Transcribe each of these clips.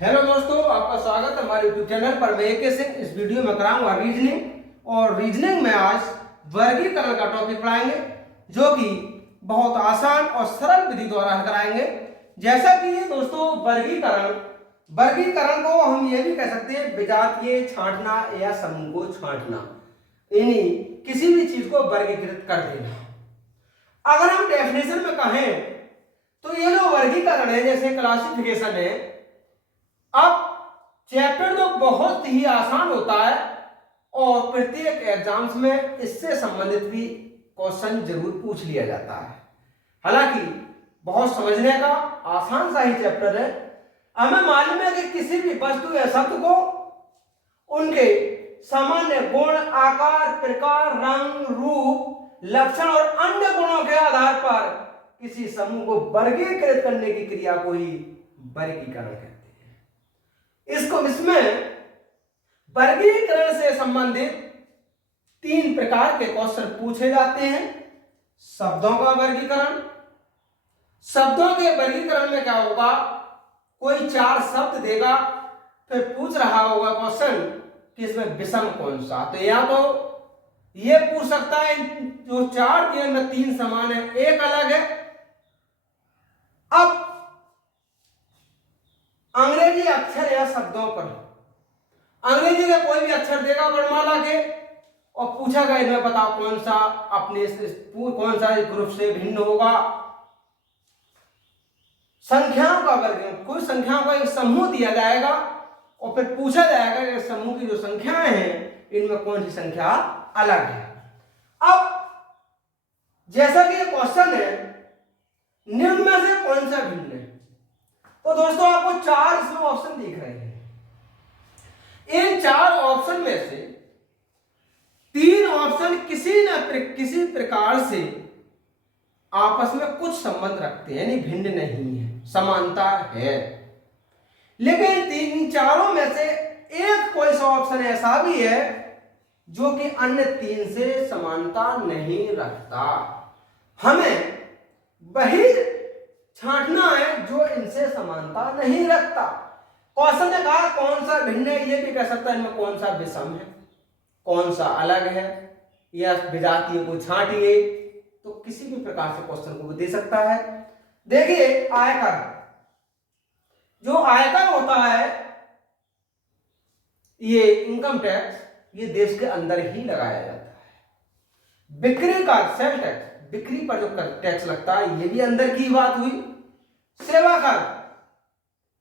Hello दोस्तों, आपका स्वागत है हमारे यूट्यूब चैनल पर। मैं AK सिंह इस वीडियो में कराऊंगा रीजनिंग। और रीजनिंग में आज वर्गीकरण का टॉपिक पढ़ाएंगे, जो कि बहुत आसान और सरल विधि द्वारा हल कराएंगे। जैसा कि ये दोस्तों वर्गीकरण को हम ये भी कह सकते हैं विजातीय छांटना या समूह को छांटना, यानी किसी भी चीज को वर्गीकृत कर देना। अगर हम डेफिनेशन में कहें तो ये जो वर्गीकरण है, जैसे क्लासिफिकेशन है, अब चैप्टर तो बहुत ही आसान होता है और प्रत्येक एग्जाम्स में इससे संबंधित भी क्वेश्चन जरूर पूछ लिया जाता है। हालांकि बहुत समझने का आसान सा ही चैप्टर है। हमें मालूम है कि किसी भी वस्तु या शब्द को उनके सामान्य गुण, आकार, प्रकार, रंग, रूप, लक्षण और अन्य गुणों के आधार पर किसी समूह को वर्गीकृत करने की क्रिया को ही वर्गीकरण कहते हैं। इसमें वर्गीकरण से संबंधित 3 प्रकार के क्वेश्चन पूछे जाते हैं। शब्दों का वर्गीकरण। शब्दों के वर्गीकरण में क्या होगा, कोई 4 शब्द देगा, फिर पूछ रहा होगा क्वेश्चन कि इसमें विषम कौन सा। तो या तो ये पूछ सकता है जो 4 दिए में 3 समान है, एक अलग है। अब अंग्रेजी अक्षर या शब्दों पर अंग्रेजी का कोई भी अक्षर देगा वर्णमाला के और पूछेगा इनमें बताओ कौन सा अपने कौन सा ग्रुप से भिन्न होगा। संख्याओं का वर्गीकरण, कोई संख्याओं का एक समूह दिया जाएगा और फिर पूछा जाएगा कि समूह की जो संख्याएं हैं इनमें कौन सी संख्या अलग है। अब जैसा कि ये क्वेश्चन है, निम्न में से कौन सा भिन्न है, तो दोस्तों आपको 4 इसमें ऑप्शन दिख रहे हैं। इन 4 ऑप्शन में से 3 ऑप्शन किसी प्रकार से आपस में कुछ संबंध रखते हैं, यानी भिन्न नहीं है, समानता है। लेकिन इन चारों में से एक कोई सा ऑप्शन ऐसा भी है जो कि अन्य 3 से समानता नहीं रखता। हमें वही छांटना है जो इनसे समानता नहीं रखता। क्वेश्चन ने कहा कौन सा भिन्न है, ये भी कह सकता है इनमें कौन सा विषम है, कौन सा अलग है, या विजातीय को छांटिए। तो किसी भी प्रकार से क्वेश्चन को दे सकता है। देखिए आयकर, जो आयकर होता है, ये इनकम टैक्स, ये देश के अंदर ही लगाया जाता है। बिक्री का सेल टैक्स, बिक्री पर जो टैक्स लगता है, ये भी अंदर की बात हुई। सेवा कर,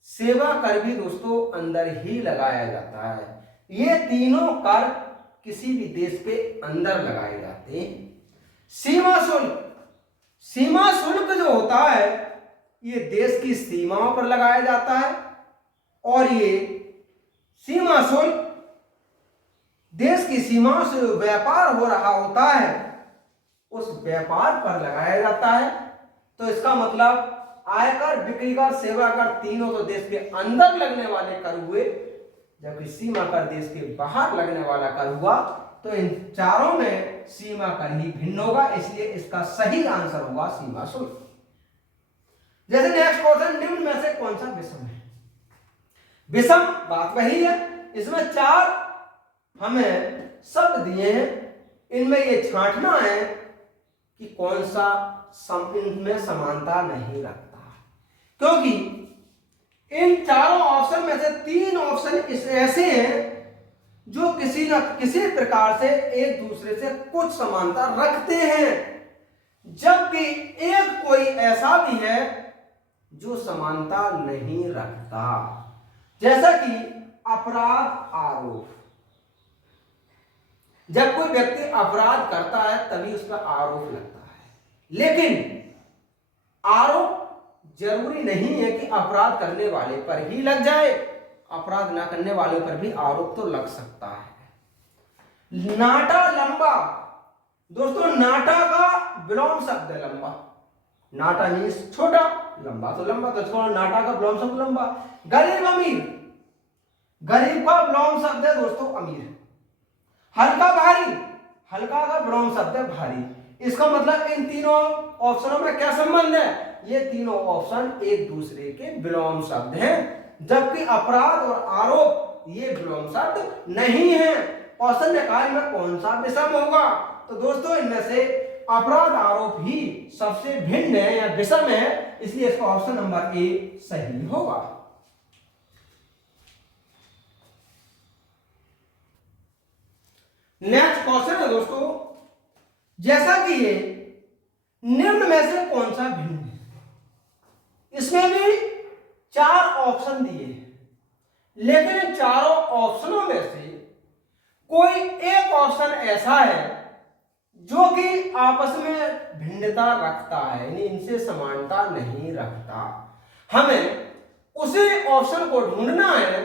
सेवा कर भी दोस्तों अंदर ही लगाया जाता है। ये तीनों कर किसी भी देश के अंदर लगाए जाते हैं। सीमा शुल्क, सीमा शुल्क जो होता है ये देश की सीमाओं पर लगाया जाता है और ये सीमा शुल्क देश की सीमाओं से व्यापार हो रहा होता है उस व्यापार पर लगाया जाता है। तो इसका मतलब आयकर, बिक्री कर, सेवा कर तीनों तो देश के अंदर लगने वाले कर हुए, जबकि सीमा कर देश के बाहर लगने वाला कर हुआ। तो इन चारों में सीमा कर ही भिन्न होगा, इसलिए इसका सही आंसर होगा सीमा शुल्क। जैसे नेक्स्ट क्वेश्चन, निम्न में से कौन सा विषम है। विषम बात वही है, इसमें 4 हमें शब्द दिए हैं, इनमें ये छांटना है कि कौन सा इनमें समानता नहीं रखता, क्योंकि इन चारों ऑप्शन में से 3 ऑप्शन ऐसे हैं जो किसी न किसी प्रकार से एक दूसरे से कुछ समानता रखते हैं, जबकि एक कोई ऐसा भी है जो समानता नहीं रखता। जैसा कि अपराध आरोप, जब कोई व्यक्ति अपराध करता है तभी उसका आरोप लगता है, लेकिन आरोप जरूरी नहीं है कि अपराध करने वाले पर ही लग जाए, अपराध ना करने वाले पर भी आरोप तो लग सकता है। नाटा लंबा, दोस्तों नाटा का विलोम शब्द है लंबा। नाटा मीन्स छोटा, लंबा तो लंबा, तो छोटा, नाटा का विलोम शब्द लंबा। गरीब अमीर, गरीब का विलोम शब्द है दोस्तों अमीर। हल्का भारी, हल्का का विलोम शब्द है भारी। इसका मतलब इन तीनों ऑप्शनों में क्या संबंध है, ये तीनों ऑप्शन एक दूसरे के विलोम शब्द हैं, जबकि अपराध और आरोप ये विलोम शब्द नहीं है। क्वेश्चन ने कहा इनमें कौन सा विषम होगा, तो दोस्तों इनमें से अपराध आरोप ही सबसे भिन्न है या विषम है, इसलिए इसका ऑप्शन नंबर ए सही होगा। नेक्स्ट क्वेश्चन है दोस्तों, जैसा कि ये निम्न में से कौन सा भिन्न है, इसमें भी 4 ऑप्शन दिए हैं, लेकिन इन चारों ऑप्शनों में से कोई एक ऑप्शन ऐसा है जो कि आपस में भिन्नता रखता है, यानी इनसे समानता नहीं रखता। हमें उसी ऑप्शन को ढूंढना है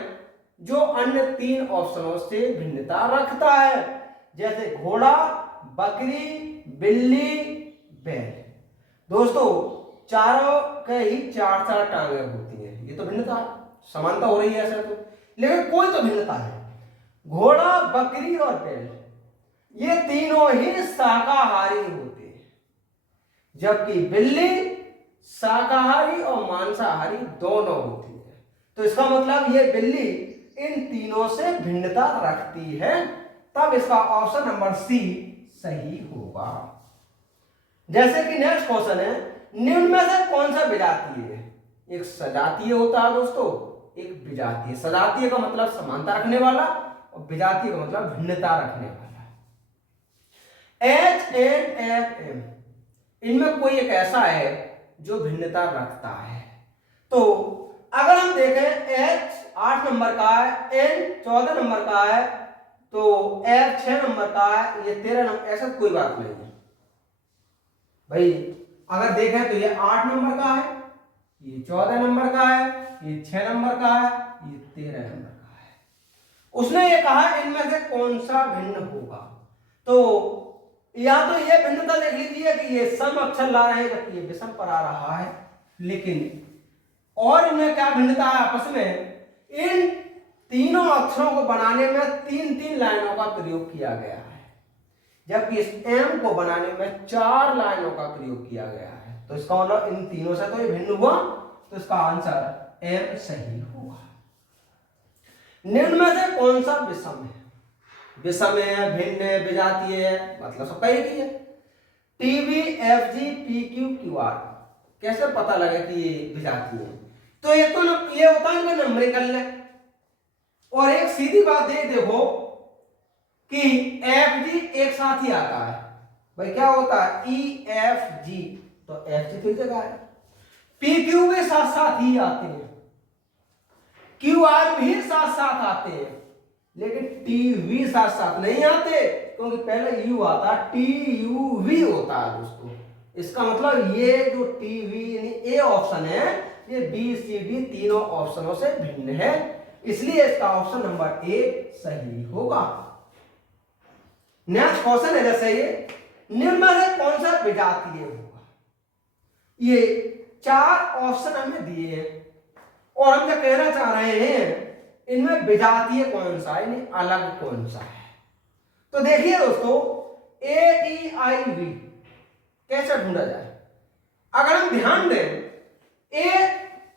जो अन्य 3 ऑप्शनों से भिन्नता रखता है, जैसे घोड़ा, बकरी, बिल्ली, बैल। दोस्तों चारों के ही 4 टांगे होती हैं, ये तो भिन्नता समानता हो रही है ऐसा तो, लेकिन कोई तो भिन्नता है। घोड़ा, बकरी और बैल ये तीनों ही शाकाहारी होते हैं, जबकि बिल्ली शाकाहारी और मांसाहारी दोनों होती है। तो इसका मतलब ये बिल्ली इन तीनों से भिन्नता रखती है, तब इसका ऑप्शन नंबर सी सही होगा। जैसे कि नेक्स्ट क्वेश्चन है, निम्न में से कौन सा विजातीय है? एक सजातीय होता है दोस्तों, एक विजातीय। सजातीय का मतलब समानता रखने वाला और विजातीय का मतलब भिन्नता रखने वाला। H and F M इनमें कोई एक ऐसा है जो भिन्नता रखता है। तो अगर हम देखें H 8 नंबर का है, N 14 नंबर का है, तो F 6 नंबर का है, ये 13 नंबर, ऐसा कोई बात नहीं है भाई। अगर देखें तो ये 8 नंबर का है, ये 14 नंबर का है, ये 6 नंबर का है, ये 13 नंबर का है। उसने ये कहा इनमें से कौन सा भिन्न होगा, तो या तो ये भिन्नता देख लीजिए कि ये सम अक्षर ला रहे हैं जबकि ये विषम पर आ रहा है, लेकिन और इनमें क्या भिन्नता है आपस में, इन तीनों अक्षरों को बनाने में 3-3 लाइनों का प्रयोग किया गया है, जबकि इस एम को बनाने में 4 लाइनों का प्रयोग किया गया है। तो इसका मतलब इन तीनों से तो ये भिन्न हुआ, तो इसका आंसर एम सही होगा। निम्न में से कौन सा विषम है? विषम है, भिन्न है, विजातीय है, मतलब सबका एक ही है। टीबी, एफजी, पीक्यू, क्यूआर कैसे पता लगे कि ये विजातीय है? तो ये तो ये होता है इनका नंबरिंग है। और एक सीधी बात देखो कि एफजी एक साथ ही आता है भाई, क्या होता है ई एफ जी, तो एफ जी तो एक जगह है। पी क्यू भी साथ साथ ही आते हैं, क्यू आर भी साथ साथ आते हैं, लेकिन टी वी साथ साथ नहीं आते, क्योंकि पहले यू आता है, टी यू वी होता है दोस्तों। इसका मतलब ये जो टी वी यानी ए ऑप्शन है, ये बी सी डी तीनों ऑप्शनों से भिन्न है, इसलिए इसका ऑप्शन नंबर ए सही होगा। नेक्स्ट क्वेश्चन है जैसे ये, निम्न में से कौन सा विजातीय होगा? ये 4 ऑप्शन हमें दिए हैं और हम क्या कहना चाह रहे हैं, इनमें विजातीय कौन सा है, यानी अलग कौन सा है। तो देखिए दोस्तों, ए ई आई वी कैसे ढूंढा जाए? अगर हम ध्यान दें, ए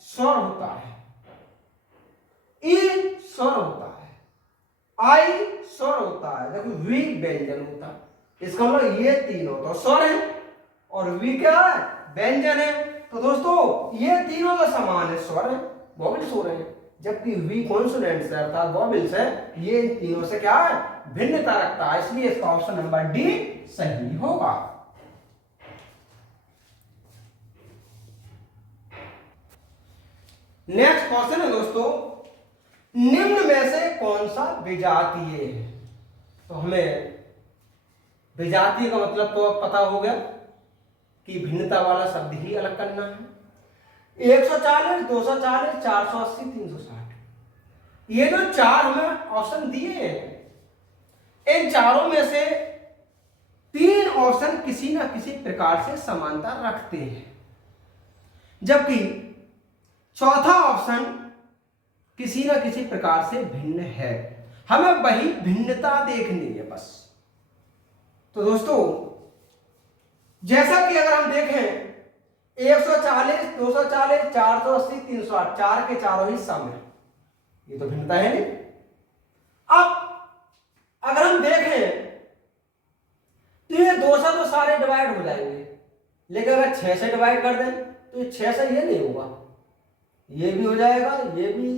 स्वर होता है, ई स्वर होता है, आई स्वर होता है, जबकि वी व्यंजन होता है। इसका मतलब ये तीनों तो स्वर है और वी क्या है, व्यंजन है। तो दोस्तों ये तीनों तो समान है, स्वर है, वॉवेल्स हो रहे हैं, जबकि वी कॉन्सोनेंट्स है अर्थात वॉवेल्स है, ये इन तीनों से क्या है, भिन्नता रखता है, इसलिए इसका ऑप्शन नंबर डी सही होगा। नेक्स्ट क्वेश्चन है दोस्तों, निम्न में से कौन सा विजातीय है? तो हमें विजातीय का मतलब तो अब पता हो गया कि भिन्नता वाला शब्द ही अलग करना है। 140, 240, 480, 360, ये जो 4 हमें ऑप्शन दिए हैं, इन चारों में से 3 ऑप्शन किसी ना किसी प्रकार से समानता रखते हैं, जबकि चौथा ऑप्शन किसी ना किसी प्रकार से भिन्न है। हमें वही भिन्नता देखनी है बस। तो दोस्तों जैसा कि अगर हम देखें 140, 240, 480, 360 चार के चारों ही सम है, ये तो भिन्नता है नहीं। अब अगर हम देखें तो ये 2 से तो सारे डिवाइड हो जाएंगे, लेकिन अगर 6 से डिवाइड कर दें तो ये 6 से ये नहीं होगा, ये भी हो जाएगा, ये भी,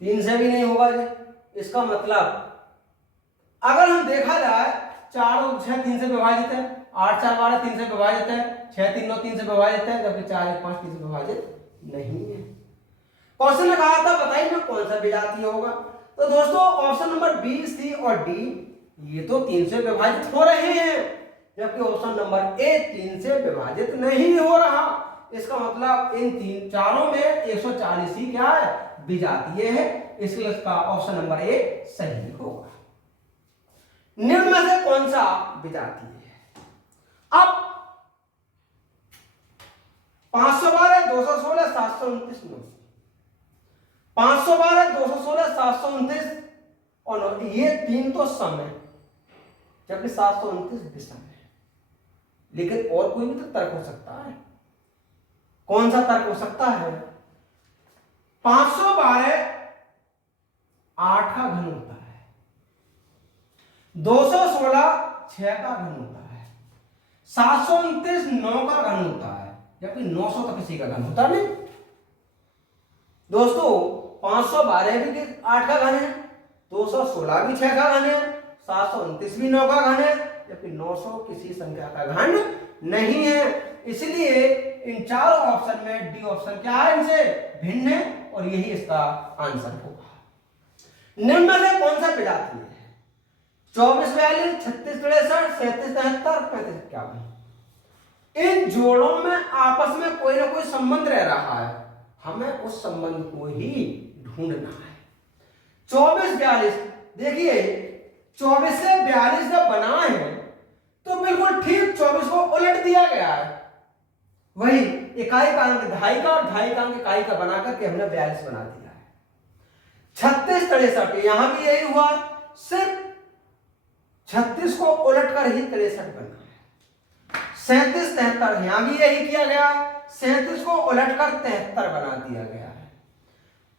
3 से भी नहीं होगा ये। इसका मतलब अगर हम देखा जाए 4 और 6 3 से विभाजित है, 8 4 12 3 से विभाजित है, 6 3 9 3 से विभाजित है, जबकि 4 1 5 3 से विभाजित नहीं है। क्वेश्चन ने कहा था बताइए ना कौन सा विजातीय होगा। तो दोस्तों ऑप्शन नंबर बी, सी और डी ये तो 3 से विभाजित हो रहे हैं, जबकि ऑप्शन नंबर ए 3 से विभाजित नहीं हो रहा। इसका मतलब इन चारों में 140 ही क्या है, विजातीय है, इसलिए इसका ऑप्शन नंबर ए सही होगा। निम्न में से कौन सा विजातीय है? अब 512 216 729 900, 512 216 729 और 9, ये 3 तो सम है, जबकि 729 विषम है। लेकिन और कोई भी तो तर्क हो सकता है। कौन सा तर्क हो सकता है? 512 8 का घन होता है, 216 6 का घन होता है, 729 9 का घन होता है, जबकि 900 तो किसी का घन होता नहीं। दोस्तों 512 भी 8 का घन है, 216 भी 6 का घन है, 729 भी 9 का घन है, जबकि 900 किसी संख्या का घन नहीं है। इसलिए इन चारों ऑप्शन में डी ऑप्शन क्या है, इनसे भिन्न है, और यही इसका आंसर होगा। निम्न में से कौन सा विजातीय है? 24 42 36 63 37 73 35 51। इन जोड़ों में आपस में कोई ना कोई संबंध रह रहा है, हमें उस संबंध को ही ढूंढना है। 24 42 देखिए, 24 से 42 जब बना है तो बिल्कुल ठीक 24 को उलट दिया गया है, वही इकाई का अंक ढाई का और ढाई का अंक इकाई का बना करके हमने 42 बना दिया है। 36 63 यहां भी यही हुआ, सिर्फ 36 को उलट कर ही 63 बना है। 37 73 यहां भी यही किया गया, 37 को उलट कर 73 बना दिया गया है।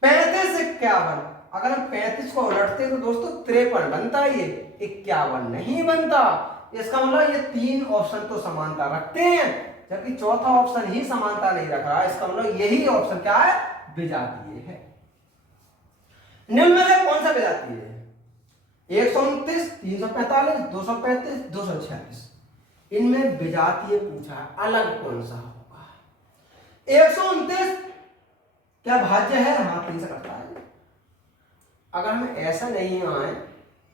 35 51 अगर हम 35 को उलटते तो दोस्तों 53 बनता है, ये 51 नहीं बनता। इसका मतलब ये 3 ऑप्शन तो समानता रखते हैं, जबकि चौथा ऑप्शन ही समानता नहीं रख रहा है। इसका मतलब यही ऑप्शन क्या है, विजातीय है। निम्न में से कौन सा विजातीय है? 129 345 235 246, इनमें विजातीय पूछा है, अलग कौन सा होगा? 129 क्या भाज्य है? हाँ 3 से कटता है। अगर हमें ऐसा नहीं आए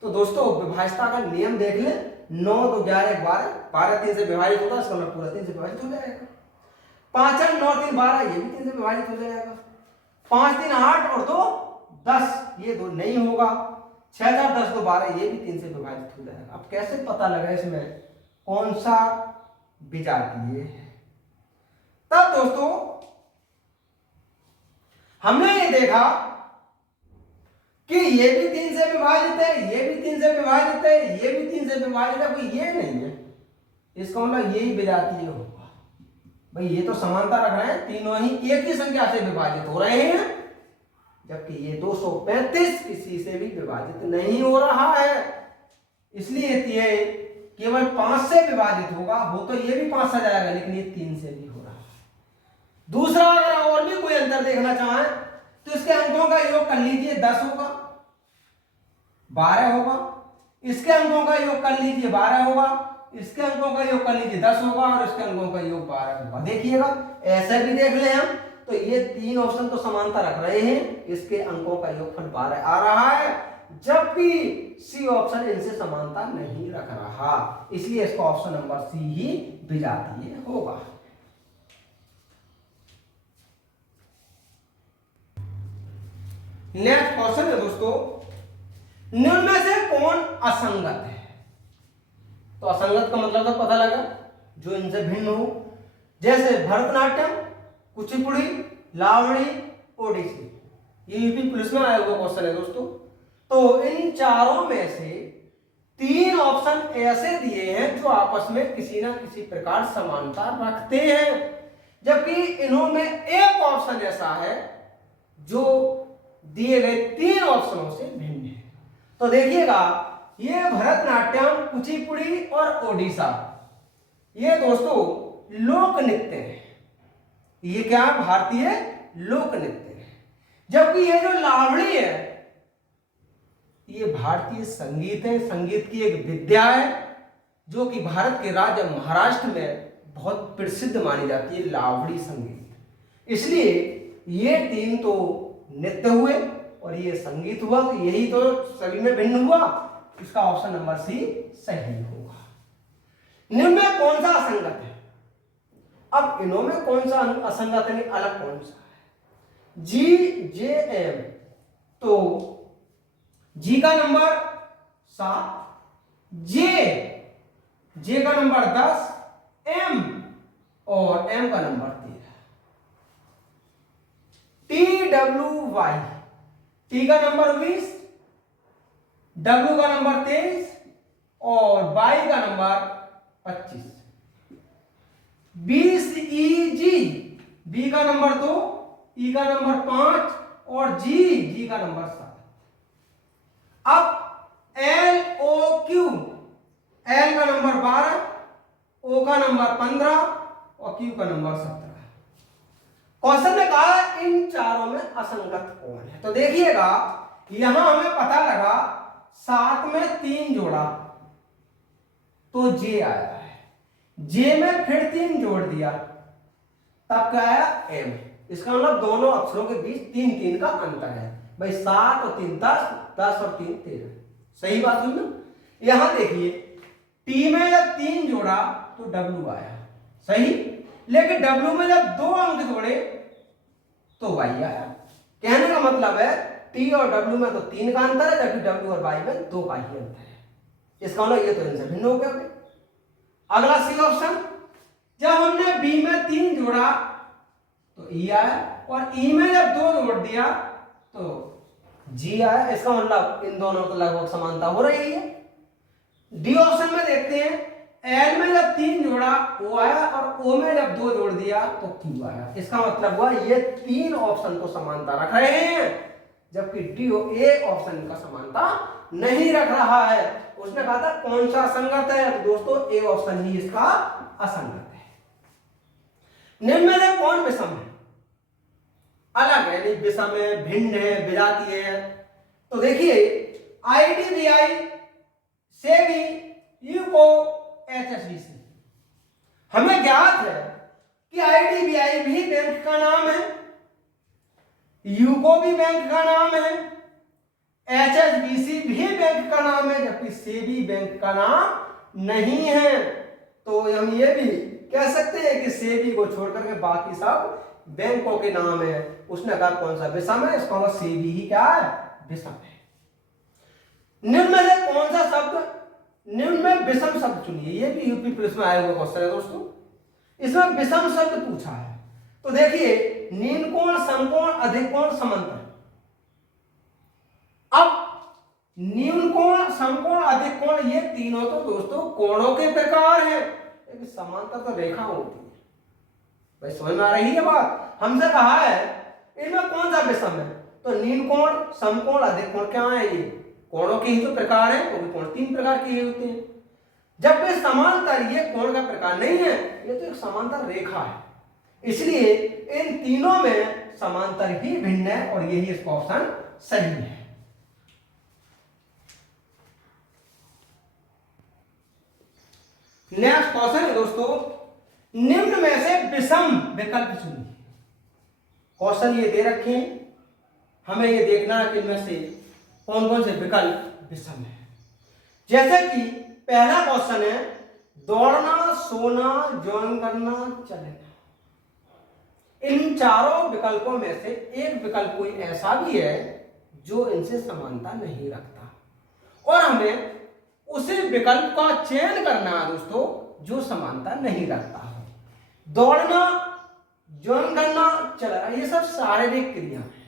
तो दोस्तों विभाजता का नियम देख ले, 9 2 11 12 12 3 से विभाजित होता है, इसका मतलब पूरा 3 से विभाजित हो जाएगा। 5 8 9 3 12 ये भी 3 से विभाजित हो जाएगा। 5 3 8 और 2 10 ये 2 नहीं होगा। 6 4 10 2 12 ये भी 3 से विभाजित हो जाएगा। अब कैसे पता लगा इसमें कौन सा विजातीय है? तब दोस्तों हमने ये देखा कि ये भी 3 से विभाजित है, ये भी 3 से विभाजित है, ये भी 3 से विभाजित है, कोई ये नहीं है। इसका मतलब यही विजातीय होगा। भाई ये तो समानता रख रहे हैं, तीनों ही एक ही संख्या से विभाजित हो रहे हैं, जबकि ये 235 किसी से भी विभाजित नहीं हो रहा है। इसलिए ये केवल 5 से विभाजित होगा, हो तो ये भी 5 से जाएगा, लेकिन ये 3 से भी हो रहा है। दूसरा अगर और भी कोई अंतर देखना चाहें तो इसके अंकों का योग कर लीजिए 10 होगा, 12 होगा। इसके अंकों का योग कर लीजिए 12 होगा, इसके अंकों का योग कर लीजिए 10 होगा, और इसके अंकों का योग 12 होगा। देखिएगा ऐसे भी देख ले हम तो ये 3 ऑप्शन तो समानता रख रहे हैं, इसके अंकों का योगफल 12 आ रहा है, जबकि सी ऑप्शन इनसे समानता नहीं रख रहा। इसलिए इसका ऑप्शन नंबर सी ही विजातीय होगा। नेक्स्ट क्वेश्चन है दोस्तों, निम्न में से कौन असंगत है? तो असंगत का मतलब तो पता लगा, जो इनसे भिन्न हो, जैसे भरतनाट्यम, कुचिपुड़ी, लावणी, ओडिसी। ये यूपी पुलिस में आया हुआ क्वेश्चन है दोस्तों। तो इन चारों में से 3 ऑप्शन ऐसे दिए हैं जो आपस में किसी ना किसी प्रकार समानता रखते हैं, जबकि इन्होंने एक ऑप्शन ऐसा है जो दिए गए 3 ऑप्शनों से भिन्न है। तो देखिएगा, ये भरतनाट्यम, कुचिपुड़ी और ओडिशा, ये दोस्तों लोक नृत्य है। ये क्या है? भारतीय लोक नृत्य है। जबकि ये जो लावणी है, ये भारतीय संगीत है, संगीत की एक विद्या है जो कि भारत के राज्य महाराष्ट्र में बहुत प्रसिद्ध मानी जाती है, लावणी संगीत। इसलिए ये 3 तो नृत्य हुए और ये संगीत हुआ, तो यही तो सभी में भिन्न हुआ। इसका ऑप्शन नंबर सी सही होगा। निम्न में कौन सा असंगत है? अब इनों में कौन सा असंगत है, अलग कौन सा है? G, J, M. तो जी का नंबर 7, जे का नंबर 10, एम और एम का नंबर 13। T, W, Y. टी का नंबर 20, डब्ल्यू का नंबर 23 और वाई का नंबर 25। 20, ई, जी। बी का नंबर 2, ई का नंबर 5 और जी का नंबर 7। अब एल, ओ, क्यू। एल का नंबर 12, ओ का नंबर 15 और क्यू का नंबर 17। क्वेश्चन ने कहा इन चारों में असंगत कौन है? तो देखिएगा, यहां हमें पता लगा 7 में 3 जोड़ा तो जे आया है, जे में फिर 3 जोड़ दिया तब क्या आया? एम। इसका मतलब दोनों अक्षरों के बीच 3 का अंतर है भाई। 7 और 3 10, 10 और 3 13। सही बात हुई ना? यहां देखिए, टी में जब 3 जोड़ा तो डब्ल्यू आया, सही। लेकिन डब्ल्यू में जब 2 अंक जोड़े तो वाई आया। कहने का मतलब है टी और डब्ल्यू में तो 3 का अंतर है, जबकि डब्ल्यू और वाई में 2 का ही अंतर है। इसका मतलब ये तो इनसे भिन्न हो गया। अगला सी ऑप्शन, जब हमने बी में 3 जोड़ा तो ई आया और ई में जब 2 जोड़ दिया तो जी आया। इसका मतलब इन दोनों को लगभग समानता हो रही है। डी ऑप्शन में देखते हैं, एल में जब 3 जोड़ा ओ आया और ओ में जब 2 जोड़ दिया तो क्यू आया। इसका मतलब हुआ ये 3 ऑप्शन को समानता रख रहे हैं, जबकि डी ए ऑप्शन का समानता नहीं रख रहा है। उसने कहा था कौन सा असंगत है? तो दोस्तों ए ऑप्शन ही इसका असंगत है। निम्न में से कौन विषम है? अलग है, नहीं विषम है, भिन्न है, विजातीय है। तो देखिए, आईडीबीआई, सेबी, यूको, एचएसबीसी। हमें ज्ञात है कि आईडीबीआई भी बैंक का नाम है, यूको भी बैंक का नाम है, एचएसबीसी भी बैंक का नाम है, जबकि सेबी बैंक का नाम नहीं है। तो हम ये भी कह सकते हैं कि सेबी को छोड़कर के बाकी सब बैंकों के नाम है। उसने कहा कौन सा विषम है? इसका मतलब सेबी ही क्या है? विषम है। निम्न में से कौन सा शब्द, निम्न में विषम शब्द चुनिए। ये भी यूपी पुलिस में आया हुआ क्वेश्चन है दोस्तों। इसमें विषम शब्द पूछा है। तो देखिए, नील कोण, समकोण, अधिक कोण, समांतर। अब न्यून कोण, समकोण, अधिक कोण, ये तीनों तो दोस्तों कोणों के प्रकार हैं, लेकिन समांतर तो रेखा होती है। भाई समझ में आ रही है बात? हमसे कहा है इनमें कौन सा विषम है? तो नील कोण, समकोण, अधिक कोण क्या है? ये कोणों के ही तो प्रकार है, क्योंकि कोण 3 प्रकार के होते हैं। जबकि समांतर ये कोण का प्रकार नहीं है, ये तो एक समांतर रेखा है। इसलिए इन तीनों में समांतर ही भिन्न है और यही इसका ऑप्शन सही है। नेक्स्ट क्वेश्चन है दोस्तों, निम्न में से विषम विकल्प चुनिए। क्वेश्चन ये दे रखे हैं, हमें ये देखना है कि इनमें से कौन कौन से विकल्प विषम है। जैसे कि पहला क्वेश्चन है, दौड़ना, सोना, ज्वाइन करना, चलना। इन चारों विकल्पों में से एक विकल्प कोई ऐसा भी है जो इनसे समानता नहीं रखता, और हमें उसी विकल्प का चयन करना है दोस्तों जो समानता नहीं रखता है। दौड़ना, ज्वाइन करना, चलना, ये सब शारीरिक क्रिया है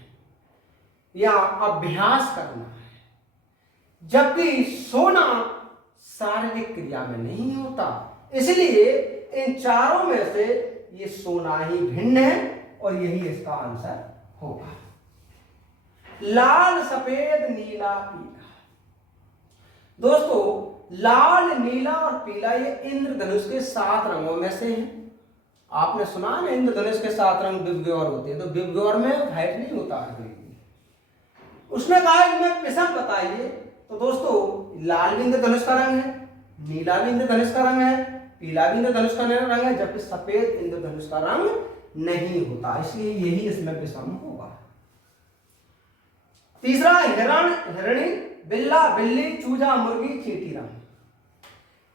या अभ्यास करना है, जबकि सोना शारीरिक क्रिया में नहीं होता। इसलिए इन चारों में से ये सोना ही भिन्न है और यही इसका आंसर होगा। लाल सफेद नीला पीला। दोस्तों लाल नीला और पीला ये इंद्रधनुष के 7 रंगों में से हैं। आपने सुना है इंद्रधनुष के 7 रंग विबग्योर होते हैं, तो विबग्योर में व्हाइट नहीं होता है। उसने कहा इनमें विषम बताइए, तो दोस्तों लाल भी इंद्रधनुष का रंग है, नीला भी इंद्रधनुष का रंग है, पीला भी इंद्रधनुष का रंग है, जबकि सफेद इंद्रधनुष का रंग नहीं होता, इसलिए यही इसमें विषम होगा। तीसरा हिरण हिरणी बिल्ला बिल्ली चूजा मुर्गी चींटी रंग।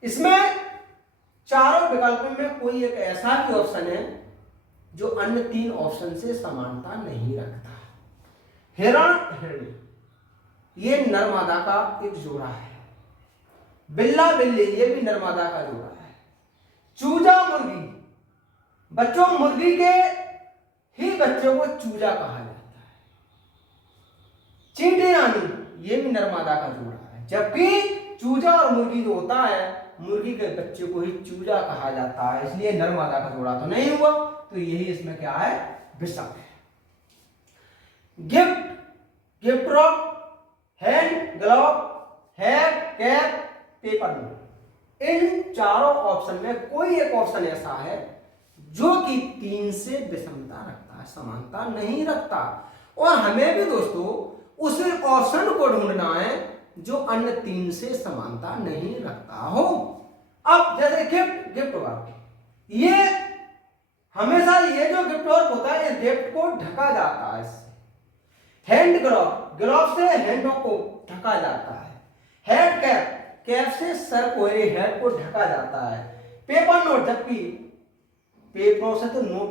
इसमें चारों विकल्पों में कोई एक ऐसा भी ऑप्शन है जो अन्य 3 ऑप्शन से समानता नहीं रखता। हिरण हिरणी ये नर्मदा का एक जोड़ा है, बिल्ला बिल्ली ये भी नर्मदा का जोड़ा है, चूजा मुर्गी बच्चों मुर्गी के ही बच्चों को चूजा कहा जाता है, चींटी रानी ये भी नर्मदा का जोड़ा है, जबकि चूजा और मुर्गी जो होता है मुर्गी के बच्चे को ही चूजा कहा जाता है, इसलिए नर्मदा का जोड़ा तो नहीं हुआ, तो यही इसमें क्या है विषम है। Gift gift rock hand glove hat cap paper note, इन चारों ऑप्शन में कोई एक ऑप्शन ऐसा है जो कि 3 से विषमता रखता है, समानता नहीं रखता। और हमें भी दोस्तों उस ऑप्शन को ढूंढना है जो अन्य 3 से समानता नहीं रखता हो। अब जैसे गिफ्ट गिफ्ट वर्क, ये हमेशा ये जो गिफ्ट वर्क होता है इस गिफ्ट को ढका जाता है इससे। हैंड ग्लव ग्लव से हैंडों को ढका जाता है, हेड कैप कैप से सर को हेड को ढका जाता है, पेपर नोट जबकि पेपरों से तो नोट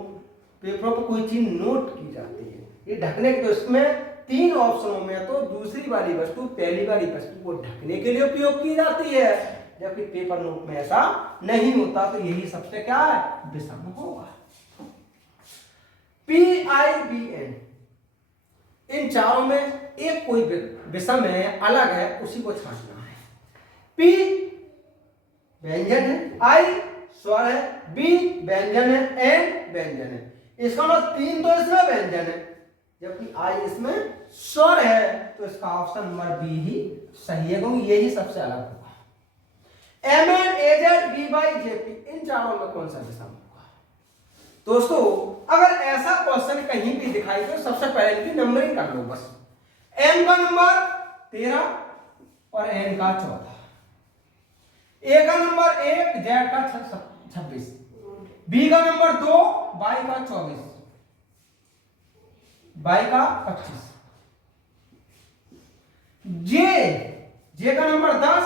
पेपरों पर कोई चीज नोट की जाती है, ये ढकने के, तो इसमें 3 ऑप्शनों में तो दूसरी वाली वस्तु पहली वाली वस्तु को ढकने के लिए उपयोग की जाती है, जबकि पेपर नोट में ऐसा नहीं होता, तो यही सबसे क्या है विषम होगा। PIBN इन चारों में एक कोई विषम है अलग है, उसी को छांटना है। P व्यंजन है, I स्वर है, B व्यंजन है, N व्यंजन है, इसका मतलब 3 तो इसमें व्यंजन है जबकि I इसमें स्वर है, तो इसका ऑप्शन नंबर B ही सही है, क्योंकि यही सबसे अलग होगा। MN AZ BY JP इन चारों में कौन सा विषम होगा? दोस्तों अगर ऐसा क्वेश्चन कहीं भी दिखाई दे तो सबसे पहले इनकी नंबरिंग कर लो बस। M का नंबर 13 और N का 14, A का नंबर 1, Z का 26, B का नंबर 2, Y का 24, Y का 25, J का नंबर 10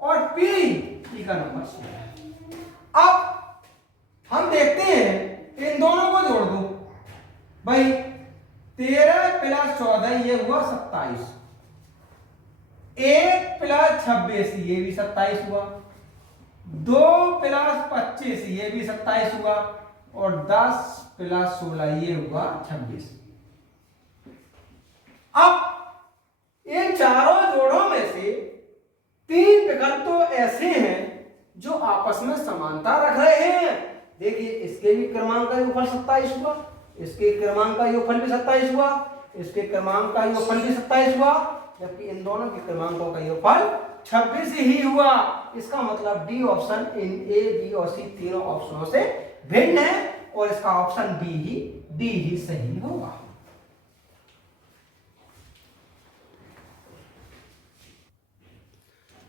और P का नंबर 16। अब हम देखते हैं इन दोनों को जोड़ दो भाई, 13 + 14 ये हुआ 27, 1 + 26 ये भी 27 हुआ, 2 + 25 ये भी 27 हुआ, और 10 + 16 ये हुआ 26। अब इन चारों जोड़ों में से 3 विकल्प तो ऐसे हैं जो आपस में समानता रख रहे हैं। देखिए इसके भी क्रमांक का योगफल 27 हुआ, इसके क्रमांक का योगफल भी 27 हुआ, इसके क्रमांक का योगफल भी 27 हुआ, जबकि इन दोनों के क्रमांकों का योगफल 26 ही हुआ। इसका मतलब D option in A B और सी तीनों ऑप्शनों से भिन्न है, और इसका ऑप्शन डी ही सही होगा।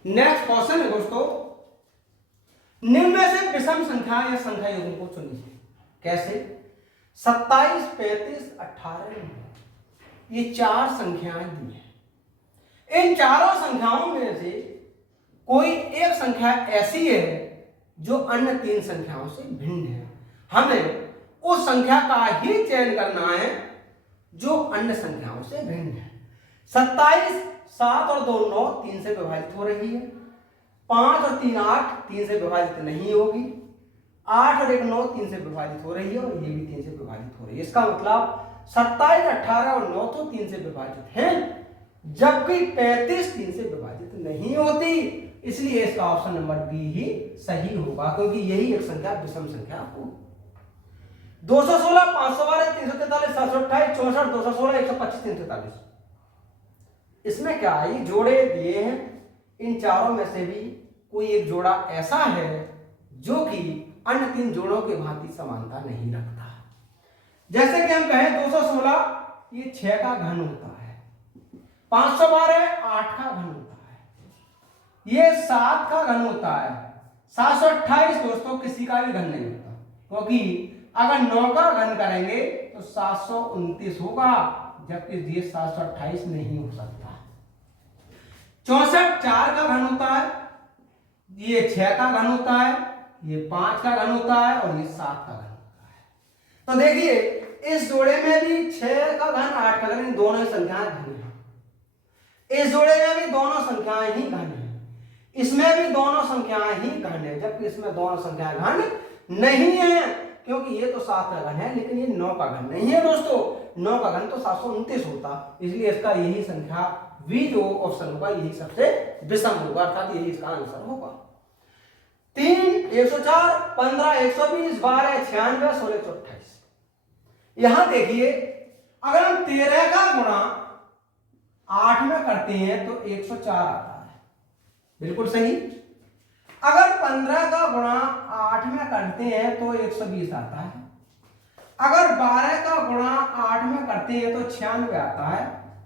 नेक्स्ट क्वेश्चन है दोस्तों, निम्न में से विषम संख्या या संख्या युग्म को चुनिए। कैसे? 27, 35, 18 ये 4 संख्याएं दी हैं। इन चारों संख्याओं में से कोई एक संख्या ऐसी है जो अन्य 3 संख्याओं से भिन्न है। हमें उस संख्या का ही चयन करना है जो अन्य संख्याओं से भिन्न है। 27 7 और 2 9 3 से विभाजित हो रही है, 5 और 3 8 3 से विभाजित नहीं होगी, 8 और 1 9 3 से विभाजित हो रही है, और ये भी 3 से विभाजित हो रही है। इसका मतलब 27 18 और 9 तो 3 से विभाजित हैं, जबकि 35 3 से विभाजित नहीं होती, इसलिए इसका ऑप्शन नंबर बी ही सही होगा, क्योंकि यही एक संख्या विषम संख्या हो। 216 512 343 728 64 216 125 343 इसमें क्या है, ये जोड़े दिए हैं, इन चारों में से भी कोई एक जोड़ा ऐसा है जो कि अन्य 3 जोड़ों के भांति समानता नहीं रखता। जैसे कि हम कहें 216 ये 6 का घन होता है, 512 8 का घन होता है, ये 7 का घन होता है, 728 दोस्तों किसी का भी घन नहीं होता, क्योंकि अगर 9 का घन करेंगे तो 729 होगा, जबकि ये 728 नहीं हो सकता। 64 4 का घन होता है, ये 6 का घन होता है, ये 5 का घन होता है और ये 7 का घन होता है। तो देखिए इस जोड़े में भी 6 का घन 8 का घन, इन दोनों ही संख्याएं घन है। इस जोड़े में भी दोनों संख्याएं ही घन है, इसमें भी दोनों संख्याएं ही घन है, जबकि इसमें दोनों संख्याएं घन नहीं है, क्योंकि ये तो 7 का घन है लेकिन ये 9 का घन नहीं है दोस्तों। 9 का घन तो 729 होता, इसलिए इसका यही संख्या बी जो ऑप्शन होगा यही सबसे विषम होगा, अर्थात यही इसका आंसर होगा। 3 104 15 120 12 96 16 128। यहां देखिए अगर हम 13 का गुणा 8 में करते हैं तो 104 आता है, बिल्कुल सही। अगर 15 का गुणा 8 में करते हैं तो 120 आता है। अगर 12 का गुणा 8 में करते हैं तो 96 आता है।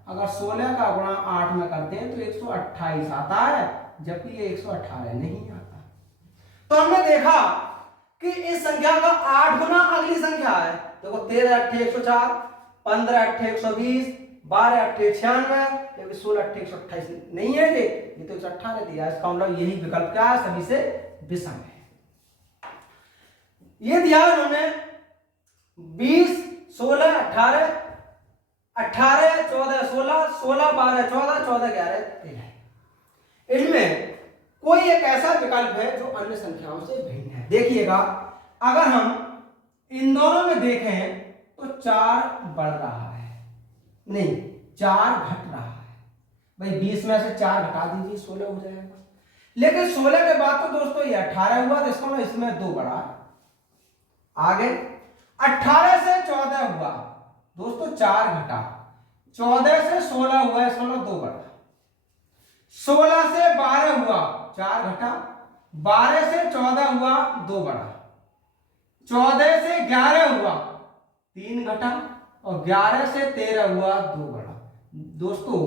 अगर 16 का गुणा 8 में करते हैं तो 128 आता है, जबकि ये 118 नहीं आता। तो हमने देखा कि इस संख्या का 8 गुना अगली संख्या है। देखो 13 8 104, 15 8 120, 12 8 96, जबकि 16 8 128 नहीं है, ये तो 118 दिया है। इसका मतलब यही विकल्प क्या है, सभी से विषम है। ये दिया उन्होंने 20 16 18 18 14 16 16 12 14 14 11 13। इनमें कोई एक ऐसा विकल्प है जो अन्य संख्याओं से भिन्न है। देखिएगा अगर हम इन दोनों में देखें तो 4 बढ़ रहा है, नहीं 4 घट रहा है। भाई 20 में से 4 घटा दीजिए 16 हो जाएगा, लेकिन 16 के बाद तो दोस्तों ये 18 हुआ, तो इसका इसमें 2 बढ़ा है। आगे 18 से 14 हुआ दोस्तों 4 घटा, 14 से 16 हुआ, इसका 2 बढ़ा। 16 से 12 हुआ 4 घटा, 12 से 14 हुआ 2 बढ़ा, 14 से 11 हुआ 3 घटा और 11 से 13 हुआ 2 बढ़ा। दोस्तों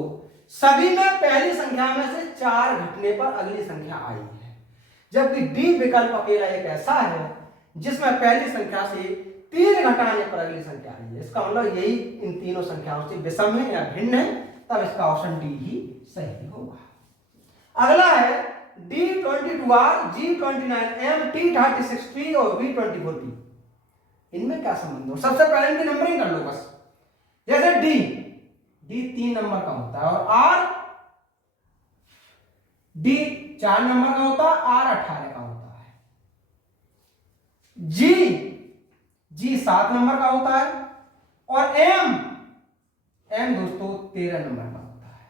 सभी में पहली संख्या में से 4 घटने पर अगली संख्या आई है, जबकि डी विकल्प अकेला एक ऐसा है जिसमें पहली संख्या से 3 घटाने पर अगली संख्या आई है। इसका मतलब यही इन तीनों संख्याओं से विषम है या भिन्न है, तब इसका ऑप्शन डी ही सही होगा। अगला है D22R, G29M, T36P और V24P। इनमें क्या संबंध हो? सबसे पहले इनकी नंबरिंग कर लो बस। जैसे D 3 नंबर का होता है और D 4 नंबर का होता है, R 18 का होता है। G 7 नंबर का होता है और M दोस्तों 13 नंबर का होता है।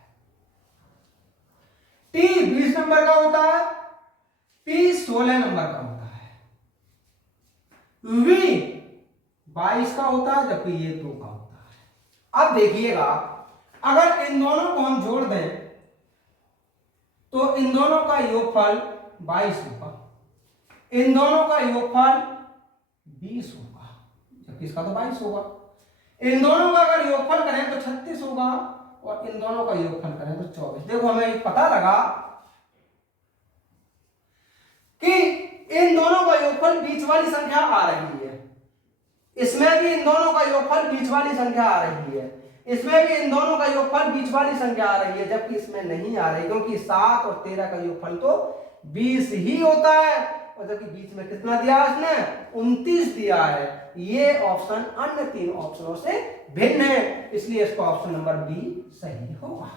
T 20 नंबर का होता है, P 16 नंबर का होता है, V 22 का होता है, जबकि ये 2 का होता है। अब देखिएगा अगर इन दोनों को हम जोड़ दें तो इन दोनों का योगफल 22 होगा, इन दोनों का योगफल 20 होगा, जबकि इसका तो 22 होगा। इन दोनों का अगर योगफल करें तो 36 होगा और इन दोनों का योगफल करें तो 24। देखो हमें पता लगा कि इन दोनों का योगफल बीच वाली संख्या आ रही है, इसमें भी इन दोनों का योगफल बीच वाली संख्या आ रही है, इसमें भी इन दोनों का योगफल बीच वाली संख्या आ रही है, जबकि इसमें नहीं आ रही, क्योंकि 7 और 13 का योगफल तो 20 ही होता है और जबकि बीच में कितना दिया इसने 29 दिया है। ये ऑप्शन अन्य 3 ऑप्शनों से भिन्न है, इसलिए इसका ऑप्शन नंबर बी सही होगा।